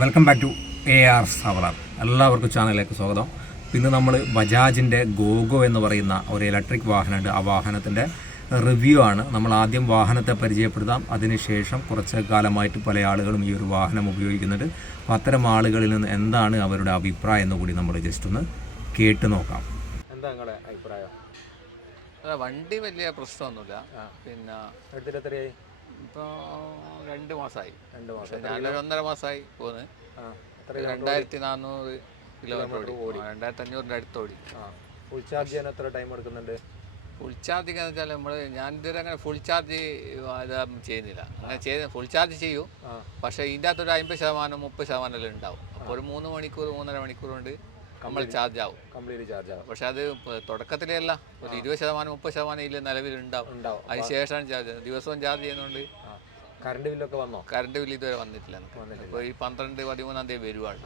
Welcome back to A R സവളർ എല്ലാവർക്കും ചാനലിലേക്ക് സ്വാഗതം. പിന്നെ നമ്മൾ ബജാജിന്റെ ഗോഗോ എന്ന് പറയുന്ന ഒരു ഇലക്ട്രിക് വാഹനമുണ്ട് ആ വാഹനത്തിന്റെ റിവ്യൂ ആണ്. നമ്മൾ ആദ്യം വാഹനത്തെ പരിചയപ്പെടുത്താം. അതിനുശേഷം കുറച്ച് കാലമായിട്ട് പല ആളുകളും ഈ ഒരു വാഹനം ഉപയോഗിക്കുന്നുണ്ട്. അപ്പോൾ അത്തരം ആളുകളിൽ നിന്ന് എന്താണ് അവരുടെ അഭിപ്രായം എന്ന് കൂടി നമ്മൾ ജസ്റ്റ് ഒന്ന് കേട്ട് നോക്കാം. എന്താ നിങ്ങളുടെ അഭിപ്രായം? വണ്ടി വലിയ പ്രശ്നമൊന്നുമില്ല. പിന്നെ ഇപ്പോൾ രണ്ട് മാസമായി രണ്ട് മാസം. ഞാനൊരു ഒന്നര മാസമായി പോന്ന്. രണ്ടായിരത്തി നാനൂറ് കിലോമീറ്റർ ഓടി? രണ്ടായിരത്തി അഞ്ഞൂറിന്റെ അടുത്ത് ഓടി. ഫുൾ ചാർജ് ചെയ്യാൻ എത്ര ടൈം എടുക്കുന്നുണ്ട്? ഫുൾ ചാർജ് എന്ന് വെച്ചാൽ നമ്മൾ ഞാൻ ഇതുവരെ അങ്ങനെ ഫുൾ ചാർജ് ചെയ്യുന്നില്ല. അങ്ങനെ ചെയ്ത് ഫുൾ ചാർജ് ചെയ്യും. പക്ഷേ ഇതിന്റെ അകത്തൊരു അമ്പത് ശതമാനം മുപ്പത് ശതമാനം എല്ലാം ഉണ്ടാവും. അപ്പോൾ ഒരു മൂന്ന് മണിക്കൂർ മൂന്നര മണിക്കൂർ കൊണ്ട് നമ്മൾ ചാർജ് ആവും. കംപ്ലീറ്റ് ചാർജ് ആവും. പക്ഷെ അത് ഇപ്പൊ തുടക്കത്തിലേ അല്ല ഒരു ഇരുപത് ശതമാനം മുപ്പത് ശതമാനം ഇല്ല നിലവിലുണ്ടാവും ഉണ്ടാവും. അതിന് ശേഷമാണ് ചാർജ് ദിവസവും ചാർജ് ചെയ്യുന്നുണ്ട് കറണ്ട് ബില്ലൊക്കെ വന്നോ? കറണ്ട് ബില്ല് ഇതുവരെ വന്നിട്ടില്ല അപ്പൊ അപ്പോൾ ഈ പന്ത്രണ്ട് പതിമൂന്നാം തീയതി വരുവാണ്.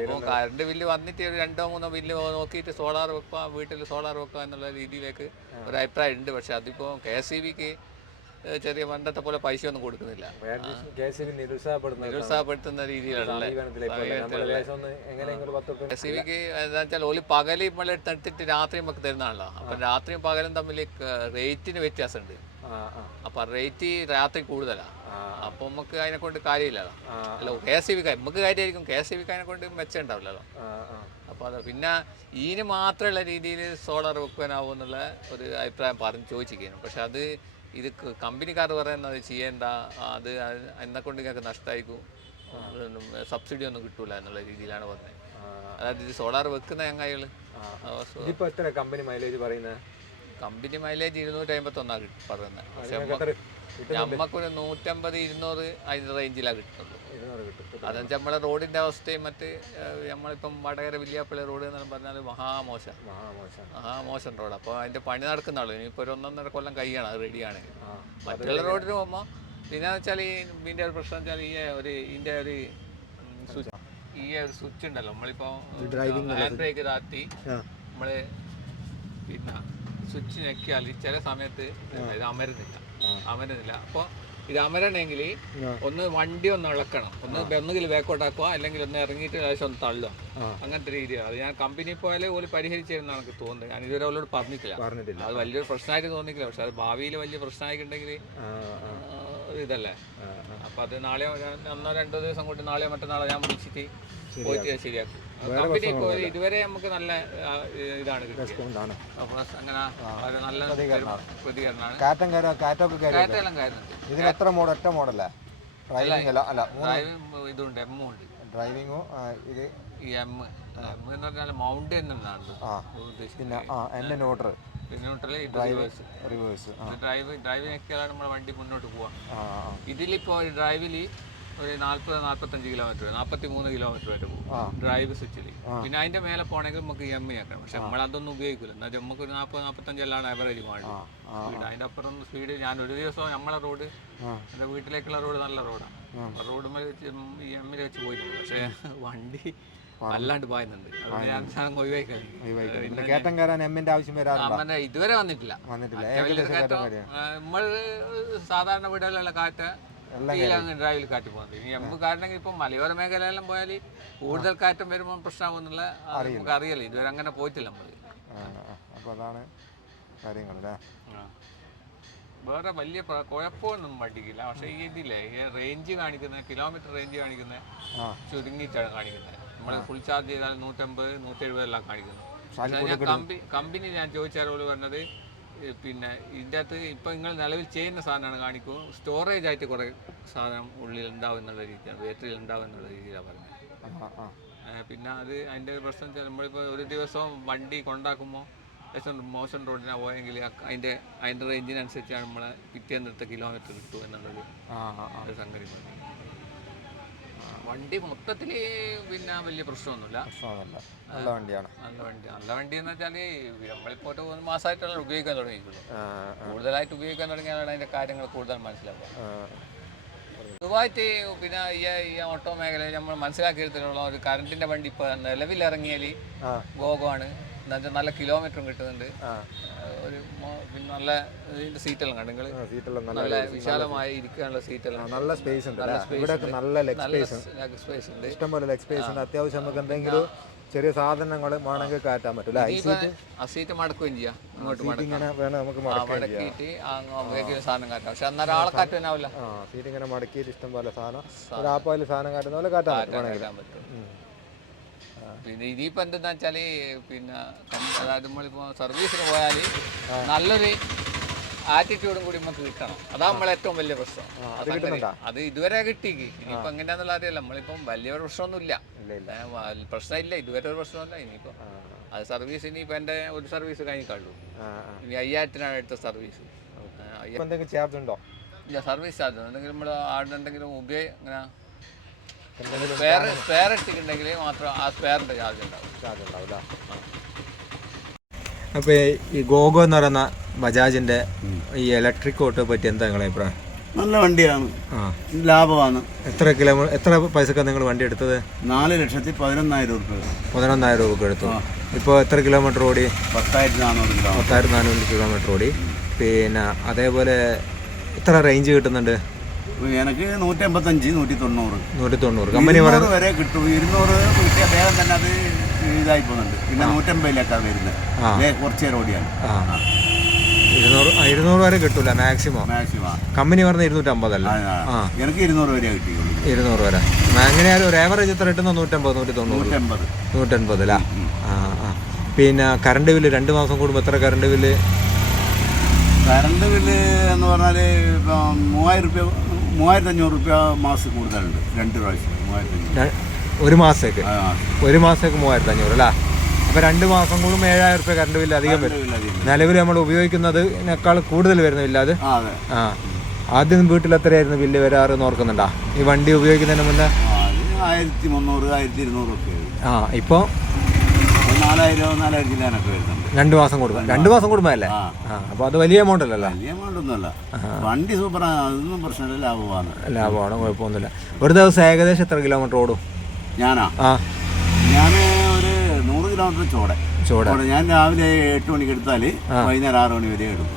അപ്പോൾ കറണ്ട് ബില്ല് വന്നിട്ട് ഒരു രണ്ടോ മൂന്നോ ബില്ല് നോക്കിയിട്ട് സോളാർ വെക്കുക വീട്ടിൽ സോളാർ വെക്കുക എന്നുള്ള രീതിയിലേക്ക് ഒരു അഭിപ്രായം ഉണ്ട് പക്ഷെ അതിപ്പോൾ കെ എസ് സി ബിക്ക് ചെറിയ പണ്ടത്തെ പോലെ പൈസ ഒന്നും കൊടുക്കുന്നില്ല നിരുത്സാഹപ്പെടുത്തുന്ന രീതിയിലാണല്ലേ എങ്ങനെയെങ്കിലും പത്ത് റുപ്യ കെ എസ് ബിക്ക് എന്താ വെച്ചാൽ ഒരു പകൽ നമ്മളെ എടുത്തിട്ട് രാത്രി നമുക്ക് തരുന്നതാണല്ലോ അപ്പം രാത്രിയും പകലും തമ്മിൽ റേറ്റിന് വ്യത്യാസമുണ്ട്. അപ്പൊ റേറ്റ് രാത്രി കൂടുതലാ. അപ്പൊ നമുക്ക് അതിനെ കൊണ്ട് കാര്യമില്ലല്ലോ. അല്ല കെ എസ് സി ബി നമുക്ക് കാര്യമായിരിക്കും. കെ എസ് സി ബിക്ക് അതിനെ കൊണ്ട് മെച്ചം ഉണ്ടാവില്ലല്ലോ. ആ അത് പിന്നെ ഇതിന് മാത്രമുള്ള രീതിയിൽ സോളാർ വെക്കാനാവും എന്നുള്ള ഒരു അഭിപ്രായം പറഞ്ഞ് ചോദിച്ചിരിക്കുന്നു. പക്ഷെ അത് ഇത് കമ്പനിക്കാർ പറയുന്നത് ചെയ്യേണ്ട അത് എന്നെ കൊണ്ട് ഞങ്ങൾക്ക് നഷ്ടമായിരിക്കും സബ്സിഡി ഒന്നും കിട്ടൂല എന്നുള്ള രീതിയിലാണ് പറഞ്ഞത് അതായത് ഇത് സോളാർ വെക്കുന്ന ചങ്ങായികൾ ഇതിപ്പോ എത്ര കമ്പനി മൈലേജ് പറയുന്നത് കമ്പനി മൈലേജ് ഇരുന്നൂറ്റി അമ്പത്തൊന്നാണ് പറയുന്നത് പക്ഷെ നമുക്കൊരു നൂറ്റമ്പത് ഇരുന്നൂറ് അതിന്റെ റേഞ്ചിലാണ് കിട്ടുന്നുള്ളൂ. ഇരുന്നൂറ് കിട്ടും അതെന്ന് വെച്ചാൽ നമ്മളെ റോഡിന്റെ അവസ്ഥയും മറ്റ് നമ്മളിപ്പം വടകര വില്യാപ്പള്ളി റോഡ് എന്ന് പറഞ്ഞാൽ മഹാമോശം. മഹാമോശം. റോഡ്. അപ്പോൾ അതിന്റെ പണി നടക്കുന്നുള്ളൂ ഇനിയിപ്പോൾ ഒരു ഒന്നൊന്നര കൊല്ലം കഴിയണം അത് റെഡിയാണ് മറ്റുള്ള റോഡിന് പോകുമ്പോൾ പിന്നെ വെച്ചാൽ ഈ ഇതിന്റെ ഒരു പ്രശ്നം വെച്ചാൽ ഈ ഒരു ഇതിന്റെ ഒരു ഈ ഒരു സ്വിച്ച് ഉണ്ടല്ലോ. നമ്മളിപ്പോൾ ഹാൻഡ് ബ്രേക്ക് താത്തി നമ്മൾ പിന്നെ സ്വിച്ച് ഞെക്കിയാൽ ചില സമയത്ത് അമരുന്നില്ല. അമരുന്നില്ല. അപ്പോൾ ഇത് അമരണമെങ്കിൽ ഒന്ന് വണ്ടി ഒന്ന് ഇളക്കണം. ഒന്ന് ഒന്നുകിൽ ബാക്കോട്ടാക്കുക അല്ലെങ്കിൽ ഒന്ന് ഇറങ്ങിയിട്ട് ഏകദേശം ഒന്ന് തള്ളുക. അങ്ങനത്തെ രീതിയാണ് അത് ഞാൻ കമ്പനി പോയാലേ ഓൽ പരിഹരിച്ചിരുന്നാണ് എനിക്ക് തോന്നുന്നത്. ഞാൻ ഇതുവരെ അവളോട് പറഞ്ഞിട്ടില്ല. പറഞ്ഞിട്ടില്ല. അത് വലിയൊരു പ്രശ്നമായിട്ട് തോന്നിക്കില്ല പക്ഷെ അത് ഭാവിയിൽ വലിയ പ്രശ്നമായിട്ടുണ്ടെങ്കിൽ ഇതല്ലേ. അപ്പൊ അത് നാളെയോ ഞാൻ ഒന്നോ രണ്ടോ ദിവസം കൂട്ടി നാളെയോ മറ്റന്നാളോ ഞാൻ വിളിച്ചിട്ട് പോയിട്ട് ശരിയാക്കും. കമ്പനി ഇതുവരെ നമുക്ക് നല്ല ഇതാണ് അങ്ങനെ നല്ല പ്രതികരണമാണ്. കാറ്റം കാറ്റൊക്കെ കാറ്റെല്ലാം കയറുന്നുണ്ട്. ഇതിന് എത്ര മോഡ് ഒറ്റ മോഡല്ലേ? ഡ്രൈവിംഗ് അല്ല അല്ല ഡ്രൈവിംഗ് ഇതുണ്ട് എമ്മും ഉണ്ട്. ഡ്രൈവിങ്ങും ഇത്? എം എം എന്ന് പറഞ്ഞാൽ എന്നാണ് പിന്നെ എന്റെ നോട്ടർ ഡ്രൈവ് ഡ്രൈവിനൊക്കെയാണ് നമ്മുടെ വണ്ടി മുന്നോട്ട് പോവാ. ആ ആ. ഒരു നാൽപ്പത് നാൽപ്പത്തഞ്ച് കിലോമീറ്റർ നാൽപ്പത്തി മൂന്ന് കിലോമീറ്റർ വരെ പോകും. ഡ്രൈവ് സ്വിച്ചിൽ പിന്നെ അതിന്റെ മേലെ പോണെങ്കിൽ നമുക്ക് എം ഐ ആക്കണം. പക്ഷെ നമ്മൾ അതൊന്നും ഉപയോഗിക്കില്ല എന്നാൽ നമുക്ക് ഒരു നാൽപ്പത് നാൽപ്പത്തഞ്ചെല്ലാം ആവറേജ് വേണം സ്പീഡ് അതിന്റെ അപ്പുറം സ്പീഡ് ഞാൻ ഒരു ദിവസം നമ്മളെ റോഡ് എന്റെ വീട്ടിലേക്കുള്ള റോഡ് നല്ല റോഡാണ് റോഡ് എം എമ്മിൽ വെച്ച് പോയിട്ടുണ്ട്. പക്ഷെ വണ്ടി വല്ലാണ്ട് പായുന്നുണ്ട്. അങ്ങനെ ഇതുവരെ വന്നിട്ടില്ല. വന്നിട്ടില്ല. സാധാരണ വീടുകളിലുള്ള കാറ്റ് ഇതിലങ്ങ് ഡ്രൈവിൽ കാറ്റ് പോകുന്നത് ഇനി നമുക്ക് കാരണം ഇപ്പം മലയോര മേഖലയെല്ലാം പോയാൽ കൂടുതൽ കാറ്റം വരുമ്പോൾ പ്രശ്നമാകുന്നുള്ള അത് നമുക്ക് അറിയില്ല. ഇതുവരെ അങ്ങനെ പോയിട്ടില്ല നമ്മൾ അപ്പോൾ അതാണ് കാര്യങ്ങൾ വേറെ വലിയ കുഴപ്പമൊന്നും വണ്ടിക്കില്ല. പക്ഷേ ഈ ഇതില്ലേ ഈ റേഞ്ച് കാണിക്കുന്ന കിലോമീറ്റർ റേഞ്ച് കാണിക്കുന്ന. ചുരുങ്ങിയിട്ടാണ് കാണിക്കുന്നത്. നമ്മൾ ഫുൾ ചാർജ് ചെയ്താൽ നൂറ്റമ്പത് നൂറ്റെഴുപത് എല്ലാം കാണിക്കുന്നു കമ്പനി കമ്പനി ഞാൻ ചോദിച്ചാൽ പറഞ്ഞത് പിന്നെ ഇതിന്റെ അകത്ത് ഇപ്പം നിങ്ങൾ നിലവിൽ ചെയ്യുന്ന സാധനമാണ് കാണിക്കും. സ്റ്റോറേജ് ആയിട്ട് കുറേ സാധനം ഉള്ളിൽ ഉണ്ടാവും എന്നുള്ള രീതിയാണ്. ബാറ്ററിയിൽ ഉണ്ടാവും എന്നുള്ള രീതിയിലാണ് പറഞ്ഞത്. പിന്നെ അത് അതിന്റെ ഒരു പ്രശ്നം വെച്ചാൽ നമ്മളിപ്പോൾ ഒരു ദിവസം വണ്ടി കൊണ്ടാക്കുമ്പോൾ ഏകദേശം മോശം റോഡിനാണ് പോയെങ്കിൽ അതിന്റെ അതിന്റെ റേഞ്ചിനനുസരിച്ചാണ് നമ്മളെ പിറ്റേന്നത്തെ കിലോമീറ്റർ കിട്ടും എന്നുള്ളത് ഒരു സംഗതി പറഞ്ഞു. വണ്ടി മൊത്തത്തിൽ പിന്നെ വലിയ പ്രശ്നമൊന്നുമില്ല. പ്രശ്നമൊന്നുമില്ല. നല്ല വണ്ടിയാണ്. നല്ല വണ്ടി നല്ല വണ്ടി എന്ന് വെച്ചാൽ നമ്മളിപ്പോൾ ഒരു മൂന്ന് മാസമായിട്ടാണ് ഉപയോഗിക്കാൻ തുടങ്ങിയിട്ടുള്ളൂ. കൂടുതലായിട്ട് ഉപയോഗിക്കാൻ തുടങ്ങിയാലാണ് അതിന്റെ കാര്യങ്ങൾ കൂടുതൽ മനസ്സിലാക്കുക പൊതുവായിട്ട് പിന്നെ ഈ ഈ ഓട്ടോ മേഖലയിൽ നമ്മൾ മനസ്സിലാക്കിയെടുത്തിട്ടുള്ള ഒരു കറണ്ടിന്റെ വണ്ടി ഇപ്പോൾ നിലവിലിറങ്ങിയാൽ ഗോഗോ ആണ്. എന്നുവെച്ചാൽ നല്ല കിലോമീറ്ററും കിട്ടുന്നുണ്ട്. ഒരു നല്ല ഇതിന്റെ സീറ്റെല്ലാം കണ്ടു നിങ്ങൾ സീറ്റെല്ലാം നല്ല വിശാലമായി ഇരിക്കാനുള്ള സീറ്റെല്ലാം നല്ല സ്പേസ് ഉണ്ട് ഉണ്ട്. നല്ല ലെഗ് സ്പേസ് ഉണ്ട്. ഇഷ്ടംപോലെ ലെഗ് സ്പേസ് ഉണ്ട്. അത്യാവശ്യം നമുക്ക് എന്തെങ്കിലും ചെറിയ സാധനങ്ങൾ വേണമെങ്കിൽ കാറ്റാൻ പറ്റും ആ സീറ്റ് മടക്കുകയും ചെയ്യാം. ഇങ്ങോട്ട് ഇങ്ങനെ വേണം നമുക്ക് മടക്കിയിട്ട് സാധനം കാറ്റാം പക്ഷെ അന്നേരം ആളെ കാറ്റാനാവില്ല സീറ്റ് ഇങ്ങനെ മടക്കിയിട്ട് ഇഷ്ടം പോലെ സാധനം ഒരു ആപ്പായിൽ സാധനം കാറ്റുന്ന പോലെ കാറ്റാൻ പറ്റും പിന്നെ ഇനിയിപ്പോ എന്തെന്ന് വെച്ചാൽ പിന്നെ അതായത് നമ്മളിപ്പോ സർവീസിന് പോയാൽ നല്ലൊരു ആറ്റിറ്റ്യൂഡും കൂടി നമുക്ക് കിട്ടണം. അതാ നമ്മളെ ഏറ്റവും വലിയ പ്രശ്നം. അത് ഇതുവരെ കിട്ടിക്ക്. ഇനിയിപ്പോ എങ്ങനെയാന്നുള്ള അറിയില്ല നമ്മളിപ്പം വലിയൊരു പ്രശ്നമൊന്നുമില്ല. പ്രശ്നമില്ല. ഇതുവരെ ഒരു പ്രശ്നമല്ല ഇനിയിപ്പോ അത് സർവീസ് ഇനിയിപ്പോ എന്റെ ഒരു സർവീസ് കഴിഞ്ഞിട്ടുള്ളൂ. ഇനി അയ്യായിരത്തിനാണ് എടുത്ത സർവീസ് എന്തെങ്കിലും ചാർജ് ഉണ്ടോ ഇല്ല സർവീസ് ചാർജ് എന്തെങ്കിലും നമ്മൾ ആടെ ഉപയോഗം ഇങ്ങനെ സ്പെയർ സ്പെയർ ഇട്ടിട്ടുണ്ടെങ്കിൽ മാത്രം ആ സ്പെയറിന്റെ ചാർജ് ഉണ്ടാവും. ചാർജ് ഉണ്ടാവില്ല? അപ്പോൾ ഈ ഗോഗോ എന്ന് പറയുന്ന ബജാജിന്റെ ഈ ഇലക്ട്രിക് ഓട്ടോ പറ്റി എന്താ നിങ്ങളെ അഭിപ്രായം? നല്ല വണ്ടിയാണ്. ലാഭമാണ്. എത്ര കിലോമീറ്റർ എത്ര പൈസക്കാണ് നിങ്ങൾ വണ്ടി എടുത്തത്? നാല് ലക്ഷത്തി പതിനൊന്നായിരം രൂപ പതിനൊന്നായിരം രൂപ എടുത്തു. ഇപ്പോൾ എത്ര കിലോമീറ്റർ ഓടി? പത്തായിരത്തി നാനൂറ് പത്തായിരത്തി നാനൂറ് കിലോമീറ്റർ ഓടി. പിന്നെ അതേപോലെ എത്ര റേഞ്ച് കിട്ടുന്നുണ്ട്? എനിക്ക് നൂറ്റി എൺപത്തഞ്ച് നൂറ്റി തൊണ്ണൂറ് നൂറ്റി തൊണ്ണൂറ് കമ്പനി പറഞ്ഞു വരെ കിട്ടും. ഇരുന്നൂറ് കിട്ടിയ വേഗം തന്നെ അത് ഇതായി പോകുന്നുണ്ട്. പിന്നെ നൂറ്റമ്പതിലേക്കാണ് വരുന്നത്. കുറച്ച് നേരം ഓടിയാണ്. ഇരുന്നൂറ് ഇരുന്നൂറ് വരെ കിട്ടൂല മാക്സിമം. മാക്സിമം. കമ്പനി പറഞ്ഞ ഇരുന്നൂറ്റമ്പതല്ല. എനിക്ക് ഇരുന്നൂറ് വരെ കിട്ടിയുള്ളൂ ഇരുന്നൂറ് വരെ. എങ്ങനെയായാലും ഒരു ആവറേജ് എത്ര കിട്ടുന്ന? നൂറ്റമ്പത് നൂറ്റി തൊണ്ണൂറ് നൂറ്റമ്പത് നൂറ്റൻപതല്ലേ ആ ആ. പിന്നെ കറണ്ട് ബില്ല് രണ്ട് മാസം കൂടുമ്പോൾ എത്ര കറണ്ട് ബില്ല് കറണ്ട് ബില്ല് എന്ന് പറഞ്ഞാൽ ഇപ്പം മൂവായിരം റുപ്യ മൂവായിരത്തി അഞ്ഞൂറ് റുപ്യ മാസം കൂടുതലുണ്ട്. രണ്ട് പ്രാവശ്യം. മൂവായിരത്തി അഞ്ഞൂറ് ഒരു മാസത്തേക്ക്? ഒരു മാസത്തേക്ക് മൂവായിരത്തി അഞ്ഞൂറ് അല്ലേ? അപ്പോൾ രണ്ട് മാസം കൂടും ഏഴായിരം റുപ്യ കറണ്ട് ബില്ല് അധികം വരും. നിലവിൽ നമ്മൾ ഉപയോഗിക്കുന്നതിനേക്കാൾ കൂടുതൽ വരുന്നില്ല അത്? ആ ആദ്യം വീട്ടിൽ എത്രയായിരുന്നു ബില്ല് വരാറ് ഓർക്കുന്നുണ്ടോ? ഈ വണ്ടി ഉപയോഗിക്കുന്നതിന് മുന്നേ? ആയിരത്തി മുന്നൂറ് ആയിരത്തി ഇരുന്നൂറൊക്കെ വരും. ആ ഇപ്പോൾ നാലായിരം നാലായിരത്തി വരുന്നുണ്ട്. രണ്ട് മാസം കൊടുക്കും രണ്ട് മാസം കൊടുക്കുമല്ലേ അപ്പോൾ അത് വലിയ എമൗണ്ട് അല്ലല്ലോ? വലിയ എമൗണ്ട് ഒന്നുമല്ല. വണ്ടി സൂപ്പറാണ് അതൊന്നും പ്രശ്നമില്ല ലാഭമാണ്. ലാഭമാണ് കുഴപ്പമൊന്നുമില്ല. ഒരു ദിവസം ഏകദേശം എത്ര കിലോമീറ്റർ ഓടും? ഞാനാ? ആ. ഞാൻ ഒരു നൂറ് കിലോമീറ്റർ ചോടെ. ചോടെ. ഞാൻ രാവിലെ എട്ട് മണിക്ക് എടുത്താൽ വൈകുന്നേരം ആറ് മണി വരെ എടുക്കും.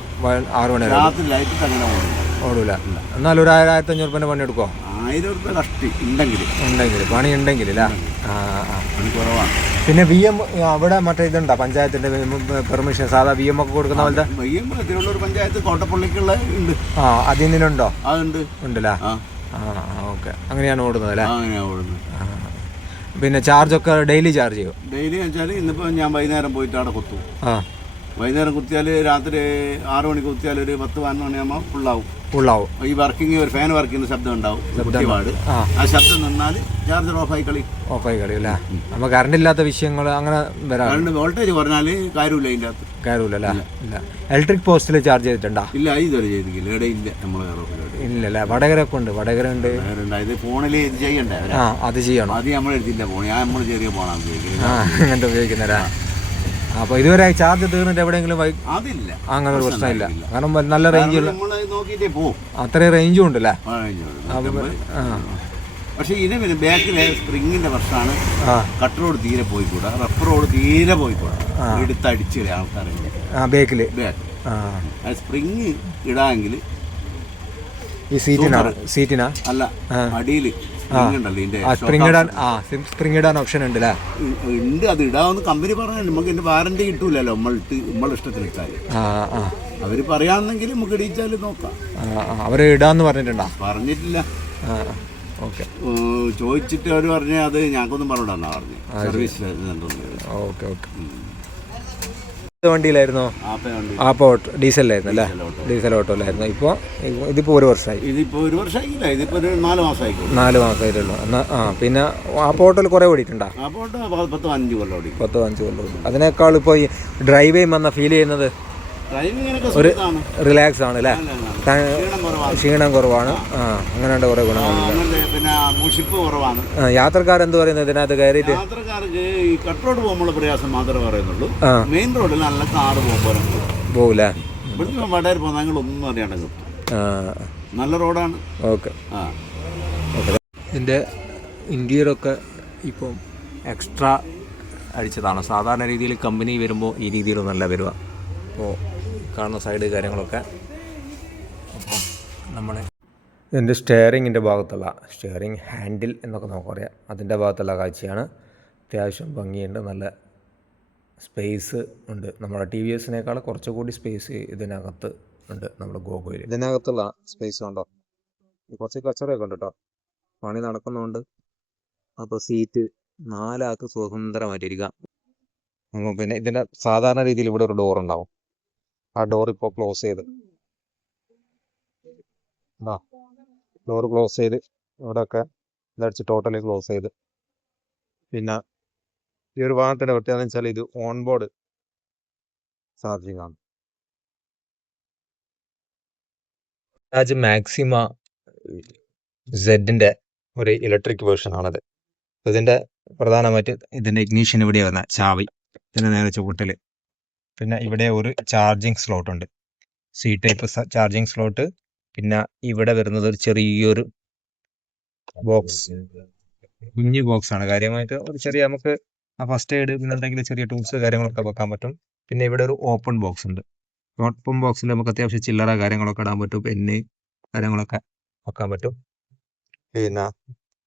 ആറ് മണി രാത്രി ലൈറ്റ് അങ്ങനെ ഓടും. ഓടൂല. എന്നാൽ ഒരു ആയിരത്തി അഞ്ഞൂറ് രൂപ പണി എടുക്കുമോ ആയിരം രൂപ കഷ്ടി. ഉണ്ടെങ്കിൽ ഉണ്ടെങ്കിൽ പണി ഉണ്ടെങ്കിൽ അല്ലേ ആ ആ. പണി കുറവാണ്. പിന്നെ വി എം അവിടെ മറ്റേ ഇതുണ്ടോ? പഞ്ചായത്തിന്റെ പെർമിഷൻ സാധാ വി എം ഒക്കെ കൊടുക്കുന്ന പോലത്തെ? വയ്യുമ്പോൾ തിരുവള്ളൂർ പഞ്ചായത്ത് കോട്ടപ്പള്ളിക്കുള്ള ഉണ്ട്. ആ അതിനുണ്ടോ അതുണ്ട് ഉണ്ടല്ലേ? ആ. ആ ഓക്കെ. അങ്ങനെയാണ് ഓടുന്നത് അല്ലേ? അങ്ങനെയാണ് ഓടുന്നത്. പിന്നെ പിന്നെ ചാർജൊക്കെ ഡെയിലി ചാർജ് ചെയ്യും? ഡെയിലി വെച്ചാൽ ഇന്നിപ്പോൾ ഞാൻ വൈകുന്നേരം പോയിട്ട് അവിടെ കുത്തും. ആ. വൈകുന്നേരം കുത്തിയാൽ രാത്രി ആറ് മണിക്ക് കുത്തിയാൽ ഒരു പത്ത് പതിനൊന്ന് മണിയാകുമ്പോൾ ഫുള്ളാവും ഫുള്ളാവും ഈ വർക്കിംഗ് ഒരു ഫാൻ വർക്ക് ചെയ്യുന്ന ശബ്ദം ഉണ്ടാവും. ആ. ശബ്ദം നിന്നാൽ ചാർജർ ഓഫായി കളി. ഓഫായി കളി അല്ലേ? അപ്പോൾ കറണ്ട് ഇല്ലാത്ത വിഷയങ്ങൾ അങ്ങനെ വരാം കറണ്ട് വോൾട്ടേജ് കുറഞ്ഞാൽ കാര്യമില്ല അതിന്റെ അകത്ത്. കയറൂലല്ലേ ഇല്ല. ഇലക്ട്രിക് പോസ്റ്റിൽ ചാർജ് ചെയ്തിട്ടുണ്ടോ? ഇല്ല ഇതുവരെ ചെയ്തിട്ടില്ല. ഇവിടെ ഇല്ല. നമ്മളെ ഇല്ല അല്ലേ? വടകര ഒക്കെ ഉണ്ട്. വടകര ഉണ്ട്. ഫോണിൽ ഉണ്ടായത് ഫോണിൽ ഇത് ചെയ്യണ്ടേ ആ അത് ചെയ്യണം. അത് നമ്മൾ എടുത്തില്ല ഫോൺ ഞാൻ നമ്മൾ ചെറിയ ഫോണാണ് ഉപയോഗിക്കുന്നത്. അങ്ങനത്തെ ഉപയോഗിക്കുന്നല്ലേ അപ്പോൾ ഇതുവരെ ചാർജ് തീർന്നിട്ട് എവിടെയെങ്കിലും അതില്ല. അങ്ങനെ ഒരു പ്രശ്നമില്ല. കാരണം നല്ല റേഞ്ച് ഉള്ള നമ്മൾ നോക്കിയിട്ടേ പോവും. അത്രയും റേഞ്ചും ഉണ്ടല്ലേ? പക്ഷേ ഇതിന് പിന്നെ ബാക്കിലെ സ്പ്രിങ്ങിന്റെ പ്രശ്നമാണ്. കട്ട് റോഡ് തീരെ പോയിക്കൂടാ. റബ്ബർ റോഡ് തീരെ പോയിക്കൂടാ. എടുത്തടിച്ചില്ല ആൾക്കാരെ ബേക്കിൽ ബാക്ക് സ്പ്രിങ് ഇടാമെങ്കിൽ ഈ സീറ്റിനാ സീറ്റിനാ അല്ല അടിയിൽ സ്പ്രിങ് ഇടാൻ ആ സ്പ്രിങ് ഇടാൻ ഓപ്ഷൻ ഉണ്ട് അല്ലേ ഉണ്ട്. അത് ഇടാന്ന് കമ്പനി പറഞ്ഞു നമുക്ക് എന്റെ വാറണ്ടി കിട്ടൂലല്ലോ. നമ്മൾ ഇട്ട് നമ്മളെ ഇഷ്ടത്തിന് അവർ പറയാണെന്നെങ്കിൽ നമുക്ക് ഇടിച്ചാൽ നോക്കാം. അവർ ഇടാന്ന് പറഞ്ഞിട്ടുണ്ടോ? പറഞ്ഞിട്ടില്ല. ഓക്കെ. ചോദിച്ചിട്ട് അവർ പറഞ്ഞ അത് ഞങ്ങൾക്കൊന്നും പറഞ്ഞിട്ടാണ് പറഞ്ഞു. Service okay okay. വണ്ടിയിലായിരുന്നോ? ആപ്പ ഓട്ടോ ഡീസലിലായിരുന്നു അല്ലേ? ഡീസൽ ഓട്ടോയിലായിരുന്നു. ഇപ്പോൾ ഇതിപ്പോൾ ഒരു വർഷമായി. ഇതിപ്പോ ഒരു വർഷമായില്ല. ഒരു നാല് നാല് മാസമായിട്ടുള്ളൂ. എന്നാൽ ആ പിന്നെ ആപ്പ ഓട്ടോയിൽ കുറേ ഓടിയിട്ടുണ്ടോ? പത്തോ അഞ്ച് കൊല്ലം ഓടി. പത്തോ അഞ്ച് കൊല്ലം ഓടി. അതിനേക്കാൾ ഇപ്പോൾ ഈ ഡ്രൈവ് ചെയ്യുമ്പോൾ ഫീൽ ചെയ്യുന്നത്? സുഖമാണ് റിലാക്സ് ആണ്. അല്ലേ ക്ഷീണം കുറവാണ്. കുറവാണ്. ആ. അങ്ങനെയുണ്ട് കുറേ ഗുണങ്ങളുണ്ട്. പിന്നെ മുഷിപ്പ് കുറവാണ്. ആ യാത്രക്കാരെന്ത് പറയുന്നത് ഇതിനകത്ത് കയറിയിട്ട്? യാത്രക്കാർക്ക് ഈ കട്ട് റോഡ് പോകുമ്പോൾ പ്രയാസം മാത്രമേ പറയുന്നുള്ളൂ. മെയിൻ റോഡിൽ നല്ല കാറ് പോകുമ്പോൾ പോകില്ലേ ഇവിടുന്ന് വടകര പോകുന്ന ഞങ്ങൾ ഒന്നും അറിയാണ്ട് കിട്ടും. നല്ല റോഡാണ്. ഓക്കെ. ആ. ഇതിന്റെ ഇന്റീരിയറൊക്കെ ഇപ്പം എക്സ്ട്രാ അടിച്ചതാണ്. സാധാരണ രീതിയിൽ കമ്പനി വരുമ്പോൾ ഈ രീതിയിലൊന്നല്ല വരിക. അപ്പോൾ കാണുന്ന സൈഡ് കാര്യങ്ങളൊക്കെ. അപ്പം നമ്മൾ ഇതിന്റെ സ്റ്റെയറിങ്ങിന്റെ ഭാഗത്തുള്ള സ്റ്റെയറിങ് ഹാൻഡിൽ എന്നൊക്കെ നമുക്ക് പറയാം അതിന്റെ ഭാഗത്തുള്ള കാഴ്ചയാണ്. അത്യാവശ്യം ഭംഗിയുണ്ട് നല്ല സ്പേസ് ഉണ്ട്. നമ്മുടെ ടി വി എസിനേക്കാൾ കുറച്ചുകൂടി സ്പേസ് ഇതിനകത്ത് ഉണ്ട് നമ്മുടെ ഗോകുയിൽ ഇതിനകത്തുള്ള സ്പേസ് ഉണ്ടോ കുറച്ച് കച്ചറയൊക്കെ ഉണ്ട് കേട്ടോ പണി നടക്കുന്നുണ്ട് അപ്പോൾ സീറ്റ് നാലാൾക്ക് സ്വതന്ത്രമായിട്ടിരിക്കാം. പിന്നെ ഇതിന്റെ സാധാരണ രീതിയിൽ ഇവിടെ ഒരു ഡോർ ഉണ്ടാവും. ആ ഡോർ ഇപ്പോൾ ക്ലോസ് ചെയ്ത്. ആ ഡോർ ക്ലോസ് ചെയ്ത്. ഇവിടെയൊക്കെ ഇതടിച്ച് ടോട്ടലി ക്ലോസ് ചെയ്ത്. പിന്നെ ഈ ഒരു ഭാഗത്തിന്റെ പ്രത്യേകത വെച്ചാൽ ഇത് ഓൺ ബോർഡ് ചാർജിങ് ആണ് ബജാജ് മാക്സിമ സെഡിന്റെ ഒരു ഇലക്ട്രിക് വേർഷൻ ആണത്. ഇതിന്റെ പ്രധാനമായിട്ട് ഇതിന്റെ ഇഗ്നീഷൻ ഇവിടെ വന്ന ചാവി. ഇതിന്റെ നേരെ ചുവട്ടിൽ പിന്നെ ഇവിടെ ഒരു ചാർജിങ് സ്ലോട്ട് ഉണ്ട്. സി ടൈപ്പ് ചാർജിങ് സ്ലോട്ട് പിന്നെ ഇവിടെ വരുന്നത് ഒരു ചെറിയൊരു ബോക്സ് കുഞ്ഞു ബോക്സ് ആണ്. കാര്യമായിട്ട് ഒരു ചെറിയ നമുക്ക് ആ ഫസ്റ്റ് എയ്ഡ് പിന്നെ എന്തെങ്കിലും ചെറിയ ടൂൾസ് കാര്യങ്ങളൊക്കെ വെക്കാൻ പറ്റും. പിന്നെ ഇവിടെ ഒരു ഓപ്പൺ ബോക്സ് ഉണ്ട്. ഓപ്പൺ ബോക്സിൽ നമുക്ക് അത്യാവശ്യം ചില്ലറ കാര്യങ്ങളൊക്കെ ഇടാൻ പറ്റും. പെന്ന് കാര്യങ്ങളൊക്കെ വെക്കാൻ പറ്റും. പിന്നെ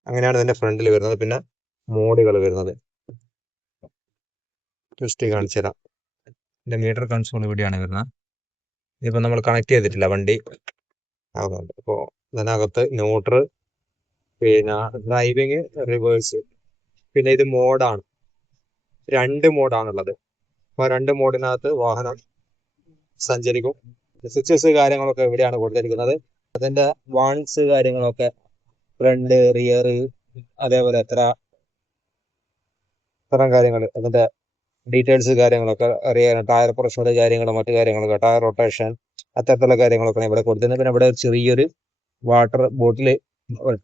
അങ്ങനെയാണ് ഇതിന്റെ ഫ്രണ്ടിൽ വരുന്നത്. പിന്നെ മോഡുകൾ വരുന്നത്. ജസ്റ്റ് കാണിച്ചു തരാം ഇതിന്റെ മീറ്റർ കൺസോൾ ഇവിടെയാണ് വരുന്നത്. ഇതിപ്പോൾ നമ്മൾ കണക്ട് ചെയ്തിട്ടില്ല വണ്ടി. ആകുന്നുണ്ട് അപ്പോൾ ഇതിനകത്ത് ന്യൂട്രൽ പിന്നെ ഡ്രൈവിങ് റിവേഴ്സ് പിന്നെ ഇത് മോഡാണ് രണ്ട് മോഡാണുള്ളത് അപ്പോൾ രണ്ട് മോഡിനകത്ത് വാഹനം സഞ്ചരിക്കും. സ്വിച്ചസ് കാര്യങ്ങളൊക്കെ ഇവിടെയാണ് കൊടുത്തിരിക്കുന്നത്. അതിന്റെ വാൺസ് കാര്യങ്ങളൊക്കെ ഫ്രണ്ട് റിയർ അതേപോലെ എത്ര ഇത്തരം കാര്യങ്ങൾ അതിന്റെ ഡീറ്റെയിൽസ് കാര്യങ്ങളൊക്കെ അറിയാനും ടയർ പ്രശ്നത്തെ കാര്യങ്ങളും മറ്റു കാര്യങ്ങളൊക്കെ ടയർ റൊട്ടേഷൻ അത്തരത്തിലുള്ള കാര്യങ്ങളൊക്കെ ഇവിടെ കൊടുത്തിരുന്നത്. പിന്നെ ഇവിടെ ചെറിയൊരു വാട്ടർ ബോട്ടിൽ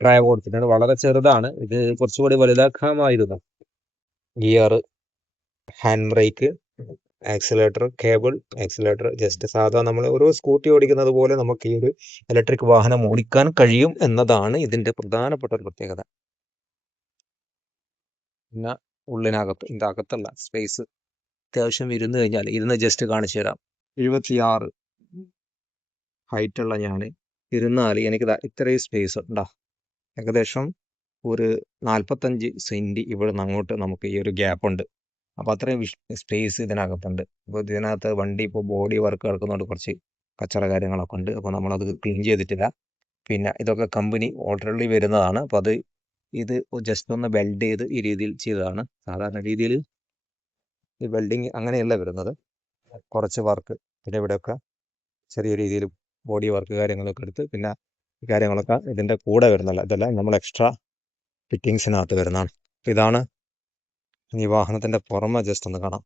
ട്രേ കൊടുത്തിട്ടുണ്ട്. വളരെ ചെറുതാണ്. ഇത് കുറച്ചുകൂടി വലുതാക്കാമായിരുന്നു. Gear hand brake accelerator cable accelerator just സാധാ നമ്മൾ ഓരോ സ്കൂട്ടി ഓടിക്കുന്നത് പോലെ നമുക്ക് ഈ ഒരു ഇലക്ട്രിക് വാഹനം ഓടിക്കാൻ കഴിയും എന്നതാണ് ഇതിന്റെ പ്രധാനപ്പെട്ട ഒരു പ്രത്യേകത. പിന്നെ ഉള്ളിനകത്ത് ഇതിന്റെ അകത്തുള്ള സ്പേസ് അത്യാവശ്യം ഇരുന്ന് കഴിഞ്ഞാൽ ഇരുന്ന് ജസ്റ്റ് കാണിച്ചു തരാം. എഴുപത്തിയാറ് ഹൈറ്റുള്ള ഞാൻ ഇരുന്നാൽ എനിക്ക് ഇത്രയും സ്പേസ് ഉണ്ടാ ഏകദേശം ഒരു നാൽപ്പത്തഞ്ച് സെന്റ് നിന്ന് അങ്ങോട്ട് നമുക്ക് ഈ ഒരു ഗ്യാപ്പ് ഉണ്ട്. അപ്പോൾ അത്രയും സ്പേസ് ഇതിനകത്തുണ്ട്. അപ്പോൾ ഇതിനകത്ത് വണ്ടി ഇപ്പോൾ ബോഡി വർക്ക് കിടക്കുന്നതുകൊണ്ട് കുറച്ച് കച്ചറ കാര്യങ്ങളൊക്കെ ഉണ്ട്. അപ്പോൾ നമ്മളത് ക്ലീൻ ചെയ്തിട്ടില്ല. പിന്നെ ഇതൊക്കെ കമ്പനി ഓൾറെഡി വരുന്നതാണ്. അപ്പോൾ അത് ഇത് ജസ്റ്റ് ഒന്ന് വെൽഡ് ചെയ്ത് ഈ രീതിയിൽ ചെയ്തതാണ്. സാധാരണ രീതിയിൽ ഈ വെൽഡിങ് അങ്ങനെയല്ല വരുന്നത്. കുറച്ച് വർക്ക് പിന്നെ ഇവിടെയൊക്കെ ചെറിയ രീതിയിൽ ബോഡി വർക്ക് കാര്യങ്ങളൊക്കെ എടുത്ത് പിന്നെ കാര്യങ്ങളൊക്കെ ഇതിന്റെ കൂടെ വരുന്നല്ല ഇതെല്ലാം നമ്മൾ എക്സ്ട്രാ ഫിറ്റിങ്സിനകത്ത് വരുന്നതാണ്. ഇതാണ് ഈ വാഹനത്തിന്റെ പുറമെ ജസ്റ്റ് ഒന്ന് കാണാം.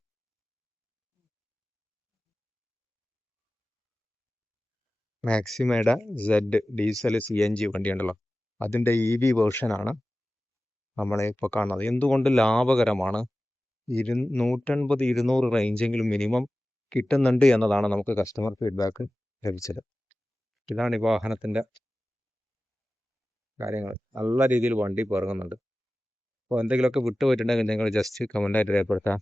മാക്സിമയുടെ Z diesel C N G വണ്ടിയുണ്ടല്ലോ. അതിന്റെ ഇ വി വേർഷനാണ് നമ്മളെ ഇപ്പോൾ കാണുന്നത്. എന്തുകൊണ്ട് ലാഭകരമാണ്? ഇരു നൂറ്റൻപത് ഇരുന്നൂറ് റേഞ്ചെങ്കിലും മിനിമം കിട്ടുന്നുണ്ട് എന്നതാണ് നമുക്ക് കസ്റ്റമർ ഫീഡ്ബാക്ക് ലഭിച്ചത്. ഇതാണ് ഈ വാഹനത്തിന്റെ കാര്യങ്ങൾ. നല്ല രീതിയിൽ വണ്ടി പിറങ്ങുന്നുണ്ട്. അപ്പോൾ എന്തെങ്കിലുമൊക്കെ വിട്ടുപോയിട്ടുണ്ടെങ്കിൽ നിങ്ങൾ ജസ്റ്റ് കമന്റായിട്ട് രേഖപ്പെടുത്താം.